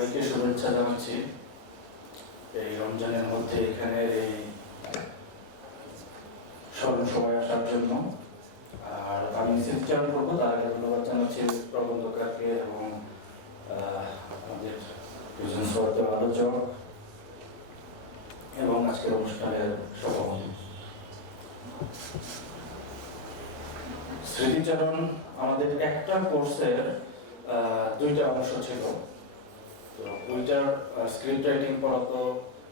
সবাইকে শুভেচ্ছা জানাচ্ছি এই রমজানের মধ্যে এখানে এই স্মরণ সভায় আসার জন্য। আর আমি স্মৃতিচারণ করবো, তার আগে ধন্যবাদ জানাচ্ছি প্রবন্ধকারকে এবং আমাদের দুজন শ্রদ্ধেয় আলোচক এবং আজকের অনুষ্ঠানের সভাপতি। স্মৃতিচারণ আমাদের একটা কোর্সের দুইটা অংশ ছিল। তো ওইটার স্ক্রিপ্ট রাইটিং পড়াতো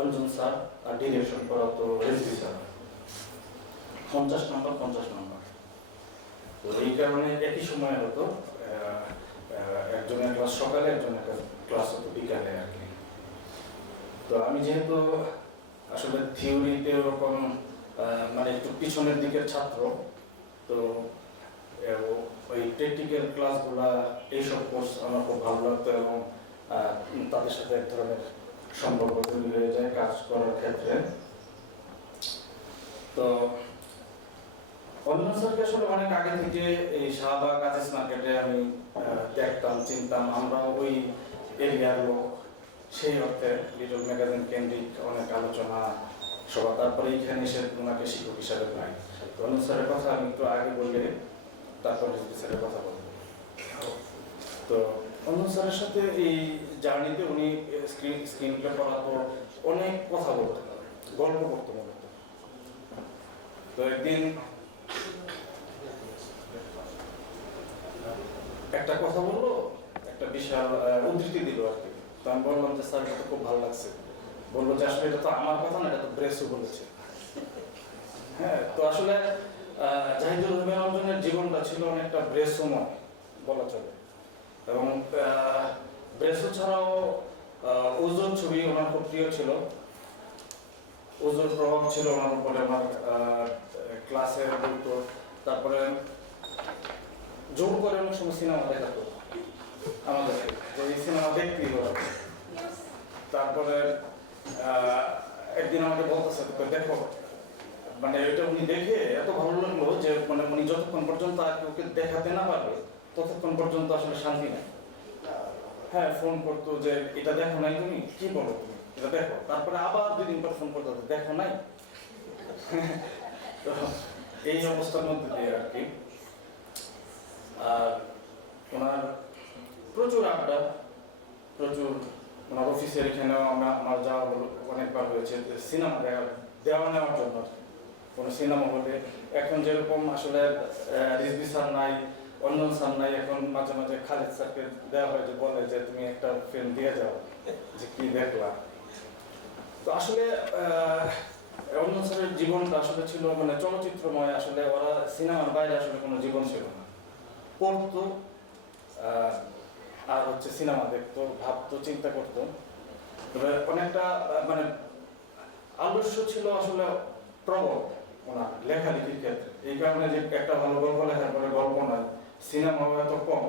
অঞ্জন স্যার আর ডিরেকশন পড়াতো রেজভি স্যার। 50 নম্বর 50 নম্বর। তো এই কারণে একই সময় হতো, একজনের ক্লাস সকালে, একজনের ক্লাস হতো বিকালে আর কি। তো আমি যেহেতু আসলে থিওরিতে ওরকম মানে একটু পিছনের দিকের ছাত্র, তো ওই প্র্যাকটিক্যাল ক্লাসগুলা এইসব কোর্স আমার খুব ভালো লাগতো এবং তাদের সাথে এক ধরনের সম্পর্ক তৈরি হয়ে যায় কাজ করার ক্ষেত্রে। তো অঞ্জন স্যারকে আসলে অনেক আগে থেকে এই শাহবাগ কাজেস মার্কেটে আমি দেখতাম, চিনতাম। আমরা ওই এরিয়ার লোক, সেই অর্থে লিটল ম্যাগাজিন কেন্দ্রিক অনেক আলোচনা সভা। তারপরে এইখানে এসে ওনাকে শিক্ষক হিসাবে পাই। তো অঞ্জন স্যারের কথা আমি একটু আগে বললে তারপর রেজভি স্যারের কথা বলবো। তো অঞ্জন স্যারের সাথে এই জার্নিতে উনি স্ক্রিন প্লে পড়াতো, অনেক কথা বলতো, গল্প করতো মূলত। তো একদিন একটা কথা বললো, একটা বিশাল উদ্ধৃতি দিল আর কি। তো আমি বললাম যে স্যার, এটা খুব ভালো লাগছে। বললো যে আসলে এটা তো আমার কথা না, এটা তো ব্রেসও বলেছে। হ্যাঁ, তো আসলে জাহিদুল রঞ্জনের জীবনটা ছিল অনেকটা ব্রেসময় বলা চলে। এবং ব্রেসো ছাড়াও ওজোর ছবি ওনার খুব প্রিয় ছিল। ওজোর প্রভাব ছিল ওনার উপরে, আমার ক্লাসে বলতো। তারপরে জোর করে অনেক সময় সিনেমা দেখাতো আমাদের, যে এই সিনেমা দেখতেই হবে। তারপরে একদিন আমাকে বলতেছে, দেখো, মানে এটা উনি দেখে এত ভালো লাগলো যে মানে উনি যতক্ষণ পর্যন্ত আর ওকে দেখাতে না পারবে ততক্ষণ পর্যন্ত আসলে শান্তি নাই। হ্যাঁ, ফোন করতো যে এটা দেখো নাই, তুমি কি বলো, তুমি এটা দেখো। তারপরে আবার 2 দিন পর ফোন করতো, দেখো নাই। তো এই অবস্থার মধ্যে দিয়ে আর কি। আর ওনার প্রচুর আড্ডা, প্রচুর ওনার অফিসের এখানেও আমার যাওয়া হলো, অনেকবার হয়েছে সিনেমা দেওয়া নেওয়ার জন্য। কোনো সিনেমা হলে এখন যেরকম আসলে রিজভি স্যার নাই, অঞ্জন স্যার নাই, এখন মাঝে মাঝে খালিদ স্যারকে দেওয়া হয়, যে বলে যে তুমি একটা ফিল্ম দিয়ে যাও, যে কি দেখলা। তো আসলে অঞ্জন স্যারের জীবনটা আসলে ছিল মানে চলচ্চিত্রময়। আসলে ওরা সিনেমার বাইরে আসলে কোনো জীবন ছিল না। পড়তো আর হচ্ছে সিনেমা দেখতো, ভাবতো, চিন্তা করতো। তবে অনেকটা মানে আদর্শ ছিল আসলে প্রবল ওনার লেখালেখির ক্ষেত্রে। এই কারণে যে একটা ভালো গল্প লেখার পরে গল্প নয়, সিনেমা এত কম,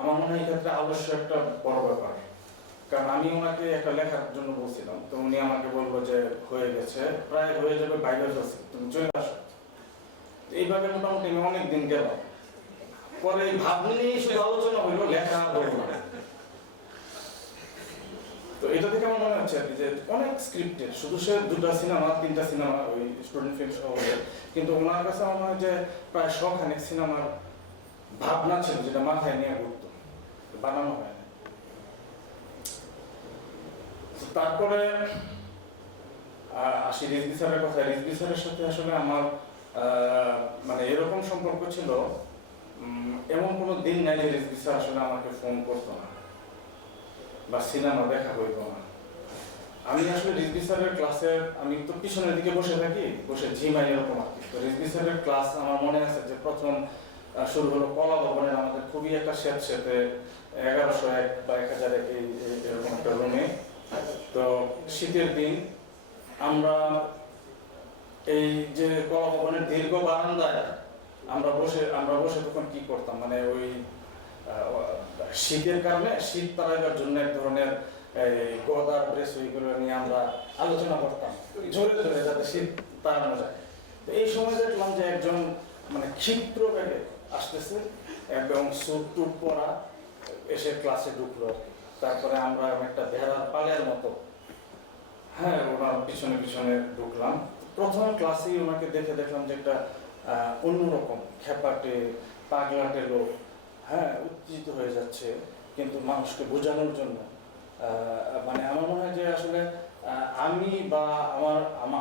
আমার মনে হয় এই ক্ষেত্রে আদর্শ একটা বড় ব্যাপার। কারণ আমি ওনাকে একটা লেখার জন্য বলছিলাম, তো উনি আমাকে বলবো যে হয়ে গেছে, প্রায় হয়ে যাবে, বাইরে ফেলছে, তুমি চলে আসো। এইভাবে মোটামুটি আমি অনেকদিন গেলাম। পরে ভাবনি শুধু আলোচনা হইলো, লেখা হইল না। তো এটা থেকে আমার মনে হচ্ছে আর কি যে অনেক স্ক্রিপ্টের, শুধু সে 2টা সিনেমা 3টা সিনেমা ওই স্টুডেন্ট ফিল্ম সহ, কিন্তু ওনার কাছে আমার মনে হয় যে প্রায় 100 সিনেমার ভাবনা ছিল, যেটা মাথায় নিয়ে ঘুরতো, বানানো হয় না। তারপরে আসি রিজভি স্যারের কথা। রিজভি স্যারের সাথে আসলে আমার মানে এরকম সম্পর্ক ছিল, এমন কোনো দিন নাই যে রিজভি স্যার আসলে আমাকে ফোন করতো না বা সিনেমা দেখা হইতো না। আমি আসলে রিজভি স্যারের ক্লাসে, আমি তো পিছনের দিকে বসে থাকি, বসে ঝিমাই এরকম আর কি। তো রিজভি স্যারের ক্লাস আমার মনে আছে যে প্রথম শুরু হলো কলা ভবনের, আমাদের খুবই একটা স্যাঁতস্যাঁতে 1101 বা 1001 এরকম একটা রুমে। তো শীতের দিন আমরা এই যে কলা ভবনের দীর্ঘ বারান্দায় আমরা বসে তখন কি করতাম, মানে ওই শীতের কারণে শীত তাড়াইবার জন্য এক ধরনের গদার ব্রেস ওইগুলো নিয়ে আমরা আলোচনা করতাম জোরে জোরে, যাতে শীত তাড়ানো যায়। তো এই সময় দেখলাম যে একজন মানে ক্ষিপ্র বেগে আসতেছে এবং স্যুট টুট পরা এসে ক্লাসে ঢুকলো। তারপরে আমরা একটা ভেড়ার পালের মতো, হ্যাঁ, ওনার পিছনে পিছনে ঢুকলাম। প্রথম ক্লাসেই ওনাকে দেখে দেখলাম যে একটা অন্যরকম খেপাটে পাগলাটে লোক, হ্যাঁ, উত্তেজিত হয়ে যাচ্ছে কিন্তু মানুষকে বোঝানোর জন্য। মানে আমার মনে হয় যে আসলে আমি বা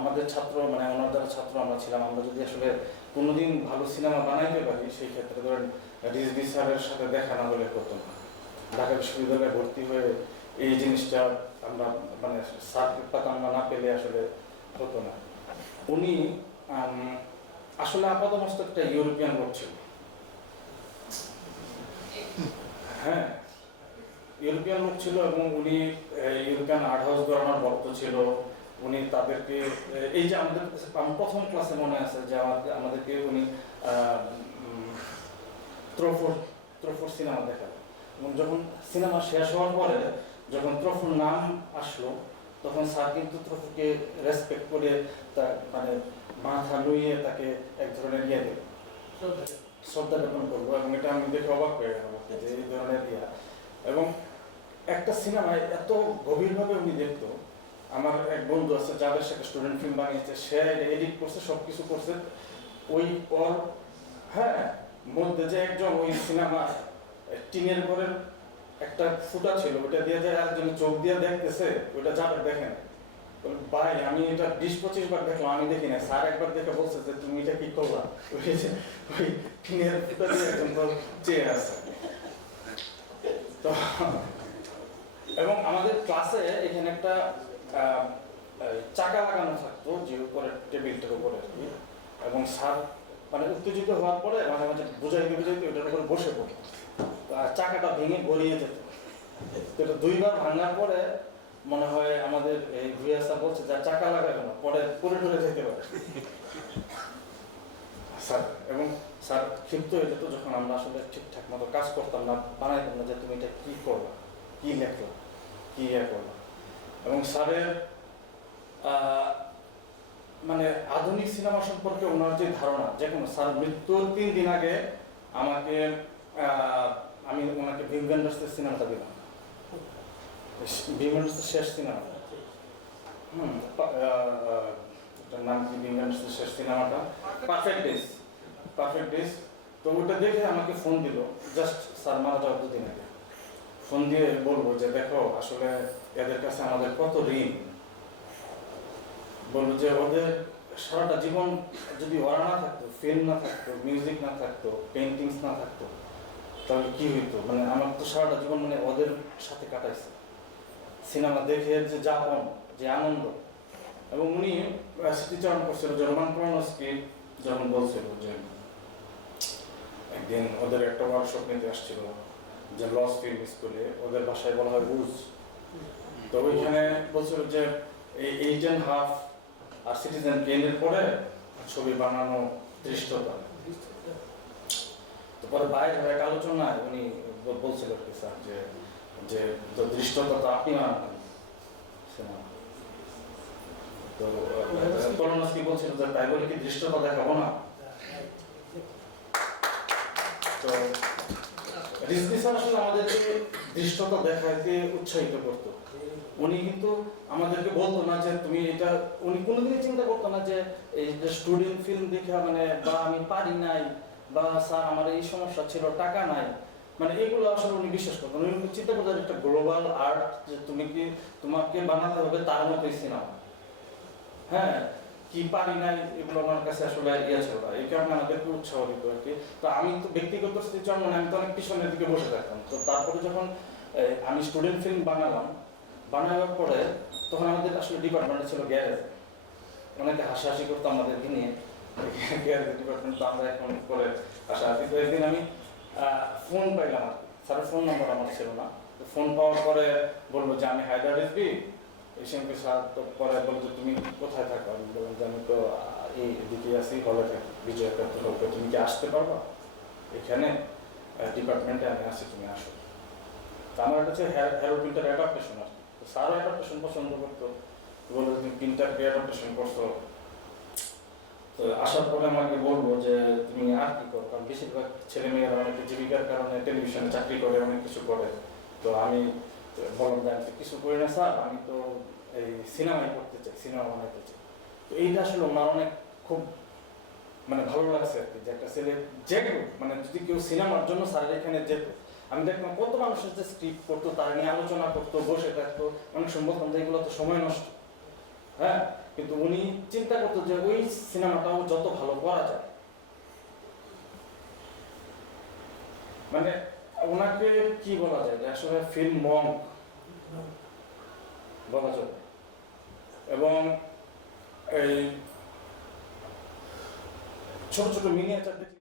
আমাদের ছাত্র, মানে ওনার যারা ছাত্র আমরা ছিলাম, আমরা যদি আসলে কোনোদিন ভালো সিনেমা বানাইতে পারি, সেই ক্ষেত্রে ধরেন রিজভী স্যারের সাথে দেখা না হলে হতো না। ঢাকা বিশ্ববিদ্যালয়ে ভর্তি হয়ে এই জিনিসটা আমরা মানে সার্টিফিকেট আমরা না পেলে আসলে হতো না। উনি আসলে আপাতমস্ত একটা ইউরোপিয়ান লোক ছিল, হ্যাঁ, ইউরোপিয়ান লোক ছিল, এবং উনি ইউরোপিয়ান আর্ট হাউস ধরানোর ভক্ত ছিল। উনি তাদেরকে এই যে আমাদের প্রথম ক্লাসে মনে আছে যে আমাদেরকে উনি ত্রফোর সিনেমা দেখালেন, এবং যখন সিনেমা শেষ হওয়ার পরে যখন ত্রফুর নাম আসলো, তখন স্যার কিন্তু ত্রফুকে রেসপেক্ট করে তার মানে মাথা নুইয়ে তাকে এক ধরনের ইয়ে দেব, শ্রদ্ধা জ্ঞাপন করবো, এবং এটা আমি দেখে অবাক হয়ে গেলাম যে এই ধরনের ইয়া। এবং একটা সিনেমায় এত গভীরভাবে উনি দেখতো। আমার এক বন্ধু আছে যাদের সাথে স্টুডেন্ট ফিল্ম বানিয়েছে, সে এডিট করছে, সব কিছু করছে, ওই ওর হ্যাঁ মধ্যে যে একজন ওই সিনেমা টিনের ঘরের একটা ফুটা ছিল, ওটা দিয়ে যায় একজন চোখ দিয়ে দেখতেছে, ওইটা যাবে দেখেন ভাই, আমি এটা 20-25 বার দেখলাম, আমি দেখি না। স্যার একবার দেখে বলছে যে তুমি এটা কি করলা, ওই টিনের ফুটা দিয়ে একজন চেয়ে আছে। তো এবং আমাদের ক্লাসে এখানে একটা চাকা লাগানো থাকতো যে উপরে টেবিলটার উপরে, এবং স্যার মানে উত্তেজিত হওয়ার পরে মাঝে মাঝে বুঝাইতে ওইটার উপরে বসে পড়তো, চাকাটা ভেঙে গড়িয়ে যেত। তো এটা 2 বার ভাঙার পরে মনে হয় আমাদের এই ভুইয়া স্যার বলছে যে চাকা লাগাবে না, পরে পরে ঠরে যেতে পারে স্যার। এবং স্যার ক্ষিপ্ত হয়ে যেত যখন আমরা আসলে ঠিকঠাক মতো কাজ করতাম না, বানাইতাম না, যে তুমি এটা কি করবা, কি লেখলা, কি ইয়ে করবা। এবং স্যারের মানে আধুনিক সিনেমা সম্পর্কে ওনার যে ধারণা, যে কোনো স্যার মৃত্যুর 3 দিন আগে আমাকে আমি ওনাকে ভিম ভেন্ডার্সের সিনেমাটা দিলাম, ভিম ভেন্ডার্সের শেষ সিনেমা, নাম কি ভিম ভেন্ডার্সের শেষ সিনেমাটা, পারফেক্ট ডেজ। তো ওটা দেখে আমাকে ফোন দিল, জাস্ট স্যার মারা যাওয়ার 2 দিন আগে ফোন দিয়ে বলবো যে দেখো আসলে এদের কাছে আমাদের কত ঋণ। বলবো যে ওদের সারাটা জীবন যদি ওরা না থাকতো, ফিল্ম না থাকতো, মিউজিক না থাকতো, পেন্টিংস না থাকতো, তাহলে কি হইতো। মানে আমার তো সারাটা জীবন মানে ওদের সাথে কাটাইছে, সিনেমা দেখে যে যাপন, যে আনন্দ। এবং উনি স্মৃতিচারণ করছিল যে রোমান পোলানস্কি যখন বলছিল যে একদিন ওদের একটা ওয়ার্কশপ নিতে আসছিল যে লস ফিল্ম স্কুলে, ওদের ভাষায় বলা হয় রুজ। তো ওইখানে বলছিল যে এই 8.5 আর সিটিজেন কেনের পরে ছবি বানানো দৃষ্টতা। তো পরে বাইরে এক আলোচনায় উনি বলছিল কি স্যার যে দৃষ্টতা তো আপনি বানাবেন সিনেমা। তো পোলানস্কি বলছিল যে তাই বলে কি দৃষ্টতা দেখাবো না। তো রিজভী স্যার আসলে আমাদেরকে দৃষ্টতা দেখাইতে উৎসাহিত করতো। উনি কিন্তু আমাদেরকে বলতো না যে তুমি এটা, উনি কোনোদিনই চিন্তা করতো না যে এই স্টুডেন্ট ফিল্ম দেখা মানে বা আমি পারি নাই বা স্যার আমার এই সমস্যা ছিল, টাকা নাই, মানে এগুলো আসলে উনি বিশ্বাস করতেন। উনি চিন্তা করতেন একটা গ্লোবাল আর্ট, যে তুমি কি তোমাকে বানাতে হবে তার মতোই সিনেমা, হ্যাঁ, কি পারি নাই, এগুলো আমার কাছে আসলে ইয়ে ছিল না। এই কারণে আমাদেরকে উৎসাহ দিত আর কি। তো আমি তো ব্যক্তিগত স্মৃতিচারণ মানে আমি তো অনেক পিছনের দিকে বসে থাকতাম। তো তারপরে যখন আমি স্টুডেন্ট ফিল্ম বানানোর পরে তখন আমাদের আসলে ডিপার্টমেন্টে ছিল গ্যারেজ, অনেকে হাসাহাসি করতো আমাদেরকে নিয়ে, গ্যারেজ ডিপার্টমেন্ট। তো আমরা এখন করে হাসাহাসি। তো একদিন আমি ফোন পাইলাম আর কি, স্যারের ফোন নাম্বার আমার ছিল না। তো ফোন পাওয়ার পরে বলবো যে আমি হায়দার রিজভী। এসএমপি স্যার তো পরে বলতো তুমি কোথায় থাকো, আমি বললাম যে আমি তো এই দিকে আসি, হলে থাকি, বিজয় একাত্তর হলে, তুমি কি আসতে পারবা এখানে ডিপার্টমেন্টে? আমি আসি, তুমি আসো। তো আমার এটা হচ্ছে হেয়ার প্রিন্টার অ্যাডাপ্টেশন আর কি। তো স্যারও অ্যাডাপ্টেশন পছন্দ করতো, বললো তুমি প্রিন্টারকে অ্যাডাপ্টেশন করছো। তো আসার পরে আমাকে বলবো যে তুমি আর কি করো, কারণ বেশিরভাগ ছেলেমেয়েরা অনেকে জীবিকার কারণে টেলিভিশনে চাকরি করে, অনেক কিছু করে। তো আমি বললাম যে আমি তো কিছু করি না স্যার, আমি তো এই সিনেমাই করতে চাই, সিনেমা বানাইতে চাই। তো এইটা আসলে ওনার অনেক খুব মানে ভালো লাগছে আর কি, যে একটা ছেলে যে কেউ মানে যদি কেউ সিনেমার জন্য স্যারের এখানে যেত, আমি দেখলাম কত মানুষের যে স্ক্রিপ্ট করতো, তার নিয়ে আলোচনা করতো, বসে থাকতো, অনেক সময় বলতাম যে এগুলো তো সময় নষ্ট, হ্যাঁ, কিন্তু উনি চিন্তা করতো যে ওই সিনেমাটাও যত ভালো করা যায়, মানে ওনাকে কি বলা যায় যে আসলে ফিল্ম মঙ্ক বলা যাবে। এবং এই ছোট ছোট মিনিয়েচার